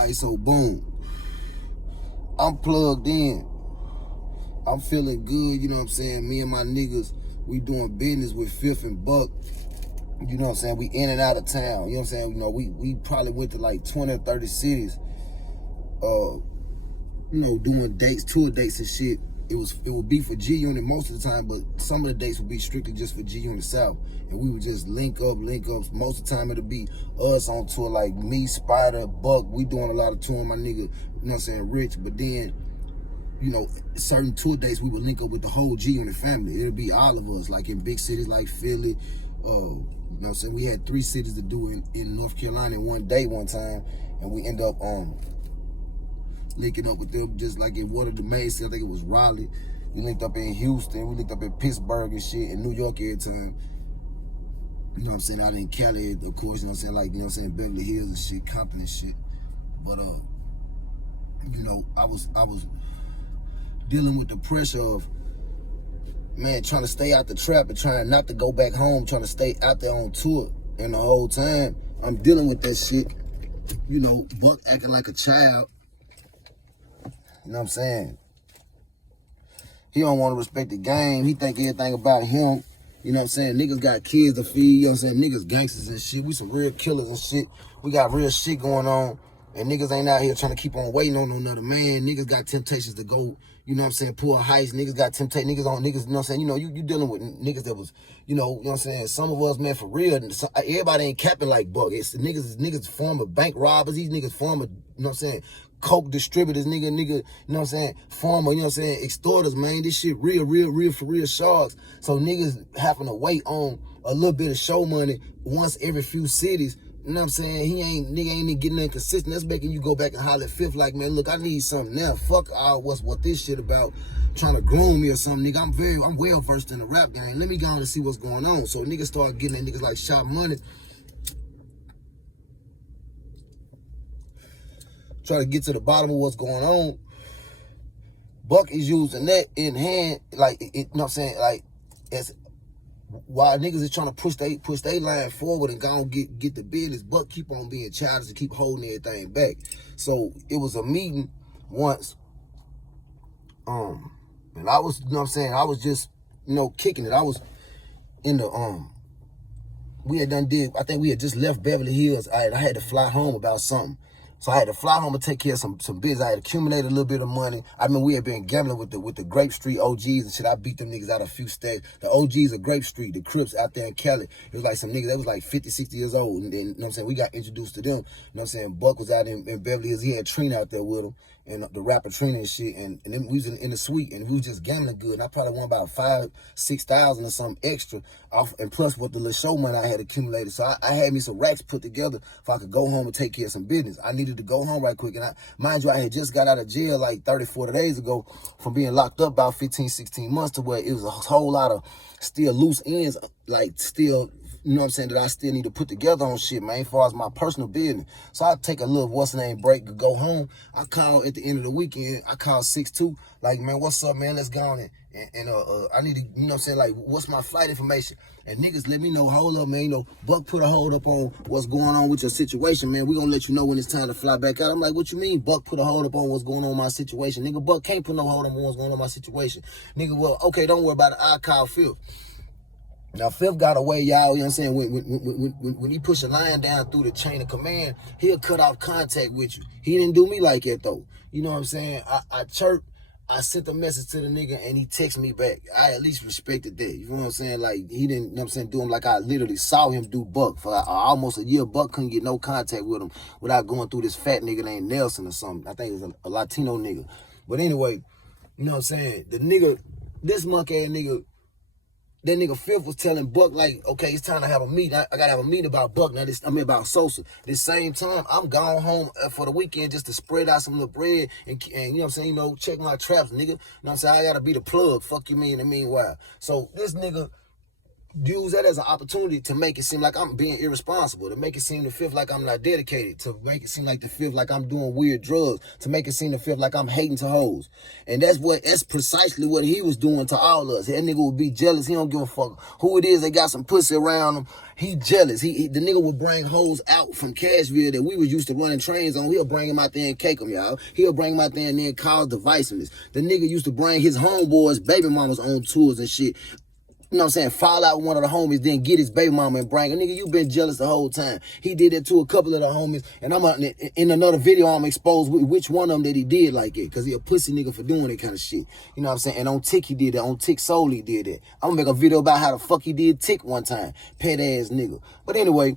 Alright, so boom. I'm plugged in. I'm feeling good, you know what I'm saying? Me and my niggas, we doing business with Fifth and Buck. You know what I'm saying? We in and out of town. You know what I'm saying? You know, we probably went to like 20 or 30 cities, you know, doing dates, tour dates and shit. It would be for GUnit most of the time, but some of the dates would be strictly just for GUnit South. And we would just link up. Most of the time it'll be us on tour, like me, Spider, Buck. We doing a lot of touring, my nigga, you know what I'm saying, Rich. But then, you know, certain tour dates we would link up with the whole GUnit family. It'll be all of us, like in big cities like Philly. You know what I'm saying? We had 3 cities to do in North Carolina in one day one time, and we end up linking up with them just like in one of the main cities. I think it was Raleigh. We linked up in Houston. We linked up in Pittsburgh and shit, in New York every time. You know what I'm saying? Out in Cali, of course, you know what I'm saying? Like, you know what I'm saying? Beverly Hills and shit, Compton and shit. But, you know, I was dealing with the pressure of, man, trying to stay out the trap and trying not to go back home, trying to stay out there on tour. And the whole time, I'm dealing with that shit. You know, Buck acting like a child. You know what I'm saying? He don't want to respect the game. He think everything about him. You know what I'm saying? Niggas got kids to feed. You know what I'm saying? Niggas gangsters and shit. We some real killers and shit. We got real shit going on. And niggas ain't out here trying to keep on waiting on another man. Niggas got temptations to go, you know what I'm saying, pull a heist. Niggas got temptation. Niggas, you know what I'm saying? You know, you dealing with niggas that was, you know what I'm saying? Some of us, man, for real, everybody ain't capping like Buck. It's niggas former bank robbers. These niggas former, you know what I'm saying, coke distributors, nigga, you know what I'm saying, former, you know what I'm saying, extorters, man. This shit real for real sharks. So niggas having to wait on a little bit of show money once every few cities. You know what I'm saying? Nigga ain't even getting nothing consistent. That's making you go back and holler at Fifth like, man, look, I need something now. Fuck all what this shit about, trying to groom me or something, nigga. I'm well versed in the rap game. Let me go on and see what's going on. So niggas start getting at niggas like Shop Money, try to get to the bottom of what's going on. Buck is using that in hand, like, you know what I'm saying, like, as while niggas is trying to push they line forward and go and get the business, Buck keep on being childish and keep holding everything back. So it was a meeting once, and I was, you know what I'm saying, I was just, you know, kicking it. I was in the, I think we had just left Beverly Hills. I had to fly home about something. So I had to fly home and take care of some business. I had accumulated a little bit of money. I mean, we had been gambling with the Grape Street OGs and shit. I beat them niggas out a few stacks. The OGs of Grape Street, the Crips out there in Cali. It was like some niggas that was like 50, 60 years old. And then, you know what I'm saying, we got introduced to them. You know what I'm saying? Buck was out in Beverly Hills. He had Trina out there with him, and the rapper Trina and shit. And then we was in the suite, and we was just gambling good. And I probably won about 5,000, 6,000 or something extra off, and plus what the little show money I had accumulated. So I had me some racks put together if I could go home and take care of some business. I needed to go home right quick. And mind you, I had just got out of jail like 30, 40 days ago from being locked up about 15, 16 months, to where it was a whole lot of still loose ends, like still, you know what I'm saying, that I still need to put together on shit, man, as far as my personal business. So I take a little break to go home. I call at the end of the weekend. I call 6-2, like, man, what's up, man? Let's go on and I need to, you know what I'm saying, like, what's my flight information? And niggas let me know, hold up, man, you know, Buck put a hold up on what's going on with your situation, man. We gonna let you know when it's time to fly back out. I'm like, what you mean Buck put a hold up on what's going on in my situation? Nigga, Buck can't put no hold up on what's going on in my situation. Nigga, well, okay, don't worry about it. I'll call Phil. Now, Fifth got away, y'all, you know what I'm saying? When he push a line down through the chain of command, he'll cut off contact with you. He didn't do me like that, though. You know what I'm saying? I chirped, I sent a message to the nigga, and he texted me back. I at least respected that. You know what I'm saying? Like, he didn't, you know what I'm saying, do him like I literally saw him do Buck. For almost a year, Buck couldn't get no contact with him without going through this fat nigga named Nelson or something. I think it was a Latino nigga. But anyway, you know what I'm saying? The nigga, this monkey-ass nigga, that nigga Fifth was telling Buck, like, okay, it's time to have a meeting. I gotta have a meeting about Buck. Now, about Sosa. This same time, I'm gone home for the weekend just to spread out some little bread and you know what I'm saying, you know, check my traps, nigga. You know what I'm saying? I gotta be the plug. Fuck you mean in the meanwhile. So this nigga use that as an opportunity to make it seem like I'm being irresponsible, to make it seem to feel like I'm not dedicated, to make it seem like to feel like I'm doing weird drugs, to make it seem to feel like I'm hating to hoes. And that's precisely what he was doing to all of us. That nigga would be jealous. He don't give a fuck who it is that got some pussy around him. He jealous. The nigga would bring hoes out from Cashville that we was used to running trains on. He'll bring them out there and cake them, y'all. He'll bring them out there and then cause divisiveness. The nigga used to bring his homeboys, baby mamas on tours and shit. You know what I'm saying? Fall out with one of the homies, then get his baby mama and bring her. Nigga, you been jealous the whole time. He did that to a couple of the homies. And in another video, I'm exposed which one of them that he did like it. Because he a pussy nigga for doing that kind of shit. You know what I'm saying? And on Tick, he did that. On Tick Soul, he did that. I'm going to make a video about how the fuck he did Tick one time. Pet ass nigga. But anyway, you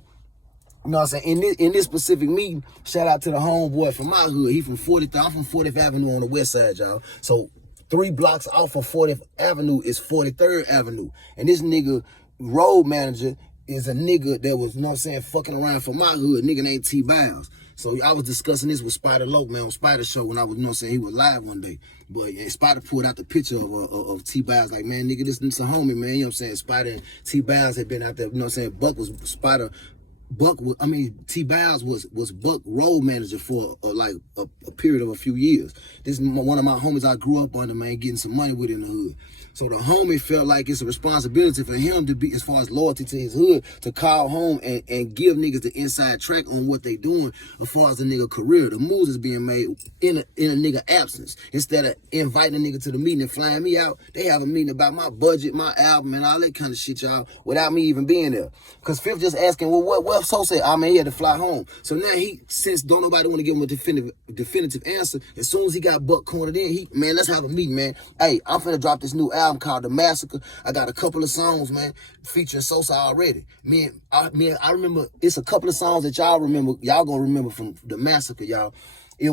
know what I'm saying? In this specific meeting, shout out to the homeboy from my hood. He from 40th. I'm from 40th Avenue on the west side, y'all. So 3 blocks off of 40th Avenue is 43rd Avenue. And this nigga, road manager, is a nigga that was, you know what I'm saying, fucking around for my hood. Nigga named T Biles. So I was discussing this with Spider Loke, man, on Spider Show when I was, you know what I'm saying, he was live one day. But yeah, Spider pulled out the picture of T Biles, like, man, nigga, this a homie, man. You know what I'm saying? Spider and T Biles had been out there, you know what I'm saying? T Biles was Buck road manager for a period of a few years. This is one of my homies I grew up under, man, getting some money with in the hood. So the homie felt like it's a responsibility for him to be, as far as loyalty to his hood, to call home and give niggas the inside track on what they doing as far as the nigga career. The moves is being made in a nigga absence. Instead of inviting a nigga to the meeting and flying me out, they have a meeting about my budget, my album, and all that kind of shit, y'all, without me even being there. Because Fifth just asking, well, what Sosa said? I mean, he had to fly home. So now since don't nobody want to give him a definitive answer, as soon as he got Buck cornered in, man, let's have a meeting, man. Hey, I'm finna drop this new album called The Massacre. I got a couple of songs, man, featuring Sosa already. I remember, it's a couple of songs that y'all gonna remember from The Massacre, y'all. It's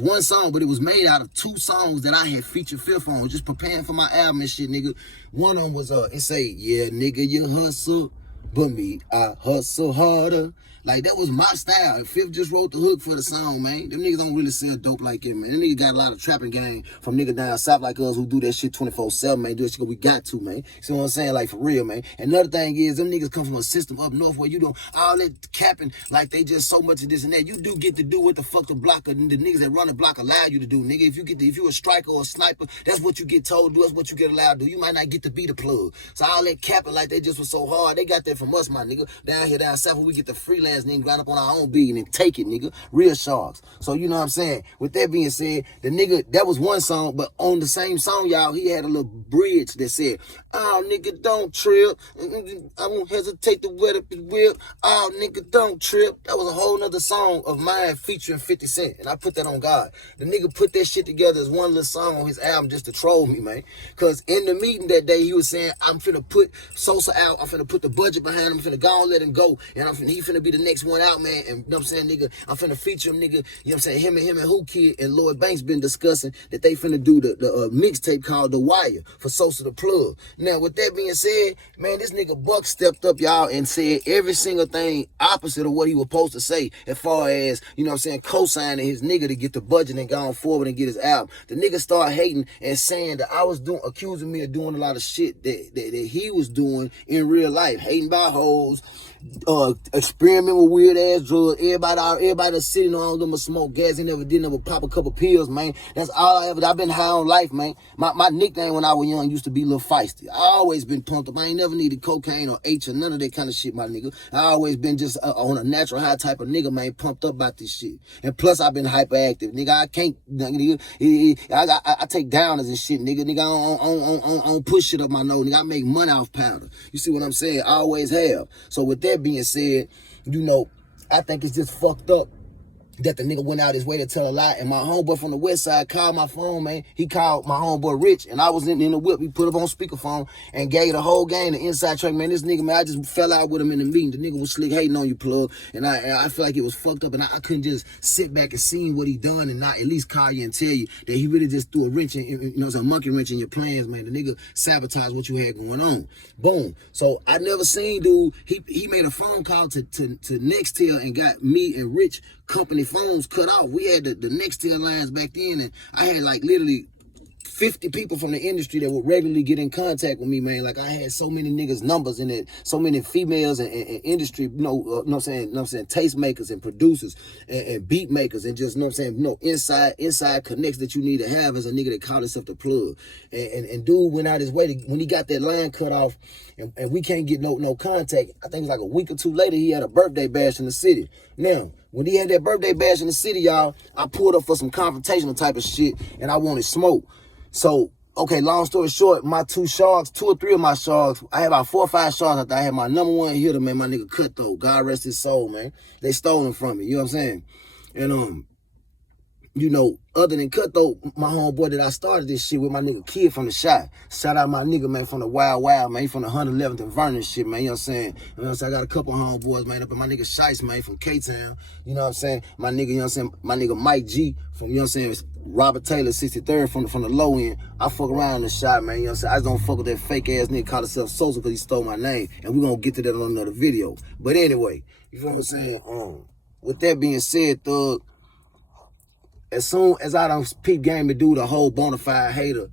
one song, but it was made out of 2 songs that I had featured Fifth on, just preparing for my album and shit, nigga. One of them was, it say, yeah, nigga, you hustle, but me, I hustle harder. Like, that was my style. And Fifth just wrote the hook for the song, man. Them niggas don't really sell dope like it, man. Them niggas got a lot of trapping game from niggas down south like us who do that shit 24/7, man. Do that shit because we got to, man. See what I'm saying? Like, for real, man. Another thing is, them niggas come from a system up north where you don't, all that capping, like they just so much of this and that. You do get to do what the fuck the niggas that run the block allow you to do, nigga. If you a striker or a sniper, that's what you get told to do. That's what you get allowed to do. You might not get to be the plug. So all that capping like they just was so hard, they got that from us, my nigga. Down south where we get the freelance nigga, grind up on our own beat and take it, nigga. Real sharks. So you know what I'm saying? With that being said, the nigga, that was one song, but on the same song, y'all, he had a little bridge that said, oh, nigga, don't trip. I won't hesitate to wet up his whip. Oh, nigga, don't trip. That was a whole nother song of mine featuring 50 Cent, and I put that on God. The nigga put that shit together as one little song on his album just to troll me, man. Because in the meeting that day, he was saying, I'm finna put Sosa out. I'm finna put the budget behind him. I'm finna go and let him go. And he finna be the next one out, man. And you know what I'm saying, nigga, I'm finna feature him, nigga. You know what I'm saying? Him and Who Kid and Lloyd Banks been discussing that they finna do the mixtape called The Wire for Sosa Tha Plug. Now, with that being said, man, this nigga Buck stepped up, y'all, and said every single thing opposite of what he was supposed to say as far as, you know what I'm saying, co-signing his nigga to get the budget and going forward and get his album. The nigga started hating and saying that I was accusing me of doing a lot of shit that he was doing in real life. Hating by hoes, experiment with weird ass drugs. Everybody that's sitting on them will smoke gas. He never pop a couple pills, man. That's all I've been high on life, man. My nickname when I was young used to be Lil Feisty. I always been pumped up. I ain't never needed cocaine or H or none of that kind of shit, my nigga. I always been just on a natural high type of nigga, man, pumped up about this shit. And plus I've been hyperactive, nigga. I can't, nigga. I take downers and shit, nigga. Nigga, I don't push shit up my nose, nigga. I make money off powder. You see what I'm saying? I always have. So with that being said, you know, I think it's just fucked up that the nigga went out his way to tell a lie. And my homeboy from the west side called my phone, man. He called my homeboy Rich, and I was in the whip. We put up on speakerphone and gave the whole game the inside track, man. This nigga, man, I just fell out with him in the meeting. The nigga was slick hating on you, plug. And I feel like it was fucked up, and I couldn't just sit back and see what he done and not at least call you and tell you that he really just threw a wrench in, you know, it's a monkey wrench in your plans, man. The nigga sabotaged what you had going on. Boom. So I never seen dude, he made a phone call to Nextel and got me and Rich company phones cut off. We had the Nextel lines back then, and I had like literally 50 people from the industry that would regularly get in contact with me, man. Like I had so many niggas numbers in it, so many females and industry, know what I'm saying, taste makers and producers and beat makers and just, inside connects that you need to have as a nigga that call himself the plug. And dude went out his way when he got that line cut off and we can't get no contact. I think it was like a week or two later, he had a birthday bash in the city. Now, when he had that birthday bash in the city, y'all, I pulled up for some confrontational type of shit and I wanted smoke. So, okay, long story short, my 2 or 3 of my sharks, I had about 4 or 5 sharks out there. I had my number 1 hitter, man, my nigga Cutthroat. God rest his soul, man. They stole him from me, you know what I'm saying? And, other than Cutthroat, my homeboy that I started this shit with, my nigga Kid from the Shot. Shout out my nigga, man, from the Wild, man, from the 111th and Vernon shit, man, you know what I'm saying? You know what I'm saying? I got a couple homeboys, man, up in my nigga Shice, man, from K-Town, you know what I'm saying? My nigga, you know what I'm saying? My nigga Mike G from, you know what I'm saying? Robert Taylor, 63rd from the low end. I fuck around in the Shot, man, you know what I'm saying? I just don't fuck with that fake ass nigga called himself Sosa because he stole my name, and we're gonna get to that on another video. But anyway, you feel what I'm saying? With that being said, Thug, as soon as I done peep game to do the whole bona fide hater,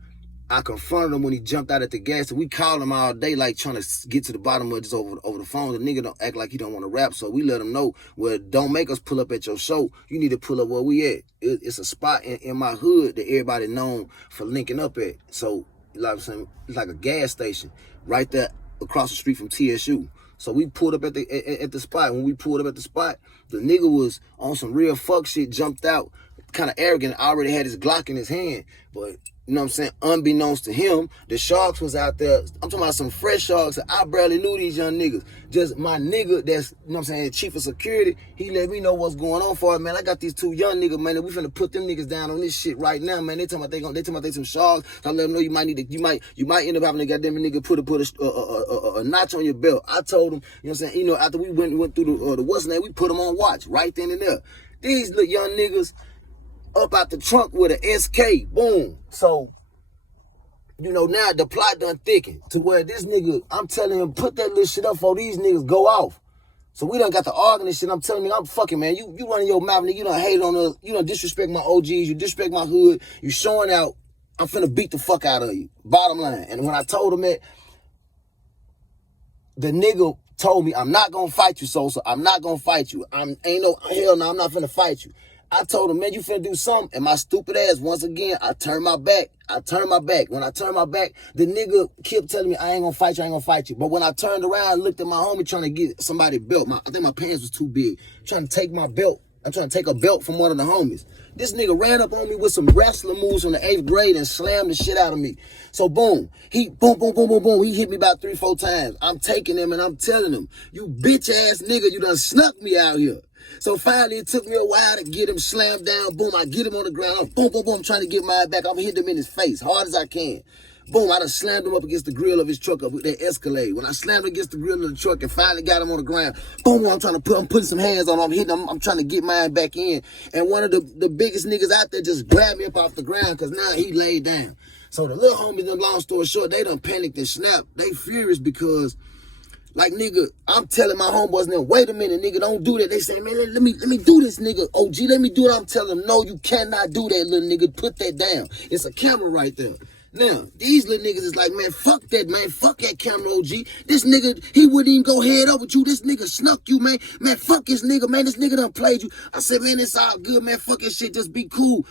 I confronted him when he jumped out at the gas. We called him all day, like trying to get to the bottom of this over the phone. The nigga don't act like he don't want to rap, so we let him know, well, don't make us pull up at your show. You need to pull up where we at. It's a spot in my hood that everybody known for linking up at. So, like I'm saying, it's like a gas station right there across the street from TSU. So we pulled up at the spot. When we pulled up at the spot, the nigga was on some real fuck shit, jumped out, kind of arrogant, already had his Glock in his hand. But, you know what I'm saying, unbeknownst to him, the sharks was out there. I'm talking about some fresh sharks. I barely knew these young niggas. Just my nigga that's, you know what I'm saying, chief of security, he let me know what's going on for it, man. I got these 2 young niggas, man, and we finna put them niggas down on this shit right now, man. They talking about they some sharks. I let them know you might end up having a goddamn nigga put a notch on your belt. I told him, you know what I'm saying, after we went through the what's name, we put them on watch right then and there. These little young niggas up out the trunk with an SK, boom. So, now the plot done thickened to where this nigga, I'm telling him, put that little shit up before these niggas go off. So we done got the arguing and shit. I'm telling you, I'm fucking, man. You running your mouth, nigga. You done hate on us. You done disrespect my OGs. You disrespect my hood. You showing out. I'm finna beat the fuck out of you. Bottom line. And when I told him that, the nigga told me, I'm not gonna fight you, Sosa. I'm not gonna fight you. Hell no, I'm not finna fight you. I told him, man, you finna do something. And my stupid ass, once again, I turned my back. When I turned my back, the nigga kept telling me, I ain't gonna fight you. But when I turned around and looked at my homie trying to get somebody belt, I think my pants was too big, trying to take my belt. I'm trying to take a belt from one of the homies. This nigga ran up on me with some wrestling moves from the 8th grade and slammed the shit out of me. So boom. He boom. He hit me about 3-4 times. I'm taking him and I'm telling him, you bitch ass nigga, you done snuck me out here. So finally, it took me a while to get him slammed down. Boom, I get him on the ground. Boom, I'm trying to get mine back. I'm hitting him in his face, hard as I can. Boom, I done slammed him up against the grill of his truck up with that Escalade. When I slammed him against the grill of the truck and finally got him on the ground, boom, I'm putting some hands on him. I'm hitting him. I'm trying to get mine back in. And one of the biggest niggas out there just grabbed me up off the ground because now he laid down. So the little homies, them, long story short, they done panicked and snapped. They furious because, like, nigga, I'm telling my homeboys now, wait a minute, nigga, don't do that. They say, man, let me do this, nigga. OG, let me do it. I'm telling them, no, you cannot do that, little nigga. Put that down. It's a camera right there. Now, these little niggas is like, man, fuck that, man. Fuck that camera, OG. This nigga, he wouldn't even go head up with you. This nigga snuck you, man. Man, fuck this nigga, man. This nigga done played you. I said, man, it's all good, man. Fuck that shit. Just be cool.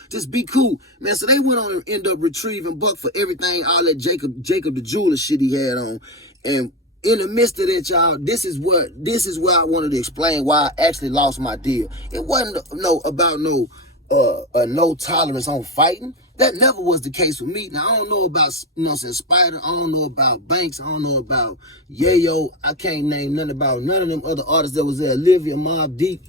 Man, so they went on and end up retrieving Buck for everything, all that Jacob the jeweler shit he had on. And in the midst of that, y'all, this is where I wanted to explain why I actually lost my deal. It wasn't about no tolerance on fighting. That never was the case with me. Now, I don't know about, Spider. I don't know about Banks. I don't know about Yayo. I can't name none of them other artists that was there. Olivia, Mobb Deep.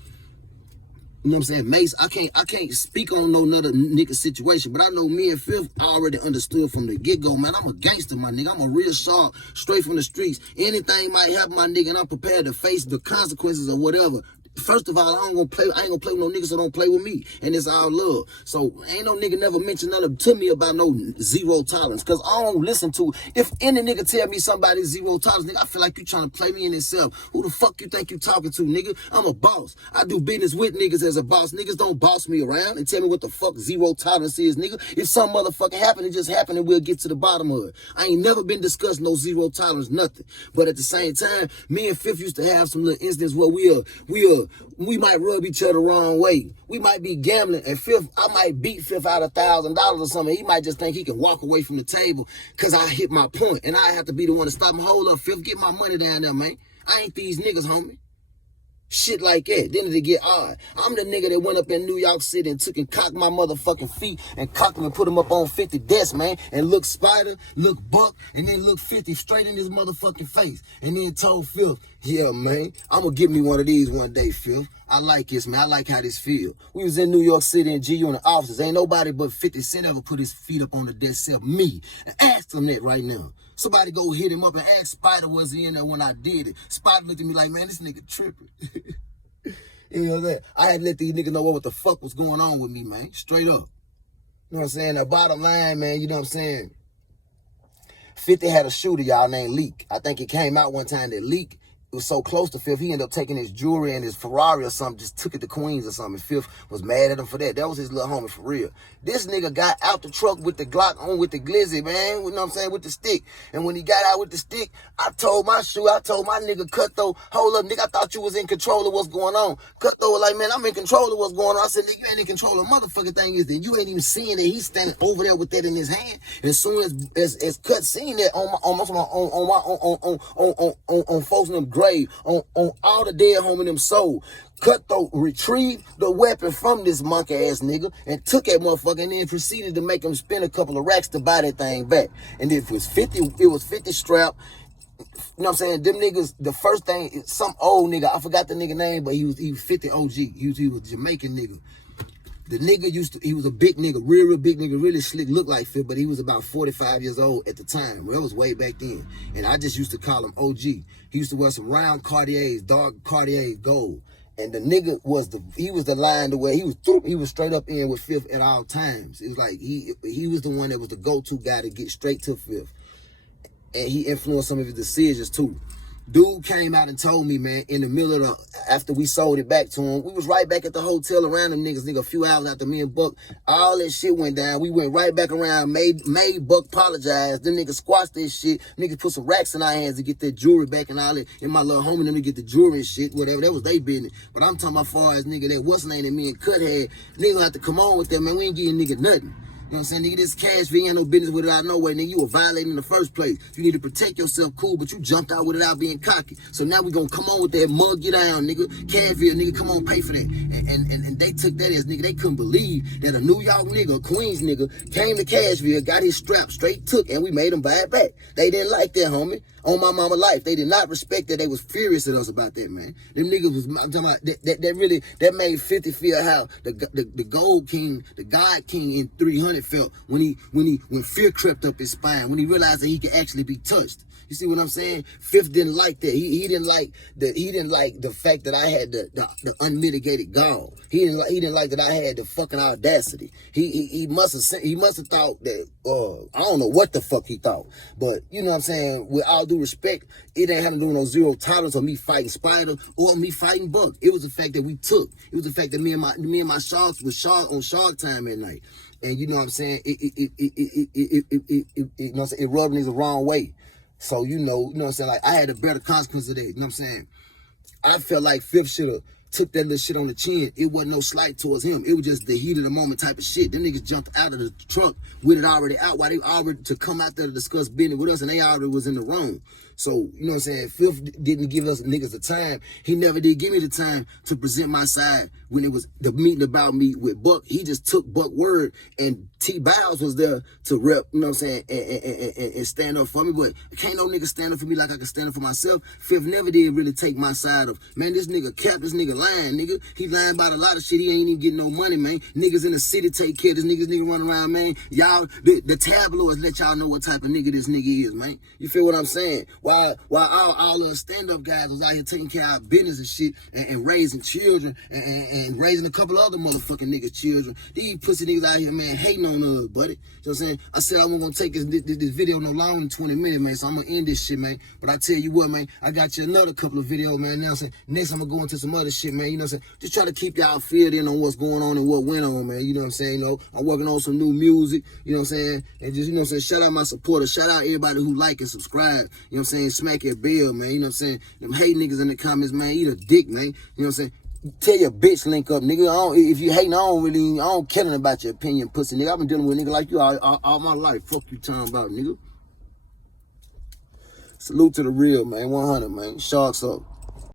You know what I'm saying? Mace. I can't speak on no another nigga situation, but I know me and Fifth already understood from the get-go, man. I'm a gangster, my nigga. I'm a real shark, straight from the streets. Anything might happen, my nigga, and I'm prepared to face the consequences or whatever. First of all, I ain't gonna play with no niggas that don't play with me. And it's all love. So ain't no nigga never mentioned nothing to me about no zero tolerance. Cause I don't listen to, if any nigga tell me somebody zero tolerance, nigga, I feel like you trying to play me in itself. Who the fuck you think you talking to, nigga? I'm a boss. I do business with niggas as a boss. Niggas don't boss me around and tell me what the fuck zero tolerance is, nigga. If some motherfucker happen, it just happened and we'll get to the bottom of it. I ain't never been discussing no zero tolerance, nothing. But at the same time, me and Fifth used to have some little incidents where we might rub each other the wrong way. We might be gambling, and Fifth, I might beat Fifth out $1,000 or something. He might just think he can walk away from the table because I hit my point, and I have to be the one to stop him. Hold up, Fifth, get my money down there, man. I ain't these niggas, homie. Shit like that. Then it get odd. I'm the nigga that went up in New York City and took and cocked my motherfucking feet and cocked them and put them up on 50 desk, man. And look Spider, look Buck, and then look 50 straight in his motherfucking face. And then told Phil, yeah, man, I'm gonna get me one of these one day, Phil. I like this, man. I like how this feel. We was in New York City in GUnit offices. Ain't nobody but 50 Cent ever put his feet up on the desk except me. And ask him that right now. Somebody go hit him up and ask Spider was he in there when I did it. Spider looked at me like, man, this nigga tripping. You know that? I had to let these niggas know what the fuck was going on with me, man. Straight up. You know what I'm saying? The bottom line, man, you know what I'm saying? 50 had a shooter, y'all, named Leak. I think it came out one time that Leak was so close to Fifth, he ended up taking his jewelry and his Ferrari or something, just took it to Queens or something. Fifth was mad at him for that. That was his little homie for real. This nigga got out the truck with the Glock on, with the glizzy, man. You know what I'm saying? With the stick. And when he got out with the stick, I told my nigga Cutthroat, hold up, nigga, I thought you was in control of what's going on. Cutthroat was like, man, I'm in control of what's going on. I said, nigga, you ain't in control of motherfucking thing is that you ain't even seeing that he's standing over there with that in his hand. And as soon as Cut seen that on folks in them grave, on all the dead home in them soul, Cutthroat retrieved the weapon from this monkey ass nigga and took that motherfucker and then proceeded to make him spend a couple of racks to buy that thing back. And if it was 50 strap. You know what I'm saying? Them niggas, the first thing, some old nigga, I forgot the nigga name, but he was 50 OG. He was a Jamaican nigga. The nigga he was a big nigga, real big nigga, really slick, looked like Phil, but he was about 45 years old at the time. Well, that was way back then. And I just used to call him OG. He used to wear some round Cartiers, dark Cartier gold. And the nigga was the line to where he was straight up in with Fifth at all times. It was like he was the one that was the go-to guy to get straight to Fifth. And he influenced some of his decisions too. Dude came out and told me, man, in the middle of after we sold it back to him, we was right back at the hotel around them niggas, nigga, a few hours after me and Buck, all that shit went down. We went right back around, made Buck apologize. Them niggas squashed this shit. Niggas put some racks in our hands to get that jewelry back and all that. And my little homie them to get the jewelry and shit, whatever. That was they business. But I'm talking about far as nigga that what's name that me and Cut had. Nigga have to come on with that, man. We ain't giving nigga nothing. You know what I'm saying? Nigga, this cash fee ain't no business with it out no way. Nigga, you were violating in the first place. You need to protect yourself, cool, but you jumped out with it out being cocky. So now we gonna come on with that mug you down, nigga. Cash fee, nigga, come on, pay for that. And they took that as, nigga, they couldn't believe that a New York nigga, a Queens nigga, came to Cashville, got his strap, straight took, and we made him buy it back. They didn't like that, homie. On my mama life. They did not respect that. They was furious at us about that, man. Them niggas was, I'm talking about, that made 50 feel how the gold king, the God king in 300 felt when fear crept up his spine, when he realized that he could actually be touched. You see what I'm saying? Fifth didn't like that. He didn't like the fact that I had the unmitigated gall. He didn't like that I had the fucking audacity. He must have thought that I don't know what the fuck he thought. But you know what I'm saying? With all due respect, it ain't had to do with no zero tolerance or me fighting Spider or me fighting Buck. It was the fact that we took. It was the fact that me and my sharks was on Shark Time at night. And you know what I'm saying? It rubbed me the wrong way. So, you know what I'm saying? Like, I had a better consequence of that. You know what I'm saying? I felt like Fifth should have took that little shit on the chin. It wasn't no slight towards him. It was just the heat of the moment type of shit. Them niggas jumped out of the truck with it already out while they already to come out there to discuss business with us, and they already was in the wrong. So, you know what I'm saying? Fifth didn't give us niggas the time. He never did give me the time to present my side when it was the meeting about me with Buck. He just took Buck word, and T. Biles was there to rep, you know what I'm saying, and stand up for me. But can't no nigga stand up for me like I can stand up for myself. Fifth never did really take my side of, man, this nigga capped, this nigga lying, nigga. He lying about a lot of shit. He ain't even getting no money, man. Niggas in the city take care of this nigga running around, man. Y'all, the tabloids let y'all know what type of nigga this nigga is, man. You feel what I'm saying? While all the stand-up guys was out here taking care of business and shit and raising children and raising a couple other motherfucking niggas' children. These pussy niggas out here, man, hating on us, buddy. You know what I'm saying? I said I wasn't gonna take this video no longer than 20 minutes, man, so I'm gonna end this shit, man. But I tell you what, man, I got you another couple of videos, man. Now, next I'm gonna go into some other shit, man. You know what I'm saying? Just try to keep y'all filled in on what's going on and what went on, man. You know what I'm saying? You know, I'm working on some new music, you know what I'm saying? And just, you know what I'm saying? Shout out my supporters. Shout out everybody who like and subscribe. You know what I'm saying? Smack your bell, man. You know what I'm saying? Them hate niggas in the comments, man. Eat a dick, man. You know what I'm saying? Tell your bitch link up, nigga. If you hating, I don't caring about your opinion, pussy, nigga. I've been dealing with a nigga like you all my life. Fuck you talking about, nigga. Salute to the real, man. 100, man. Sharks up.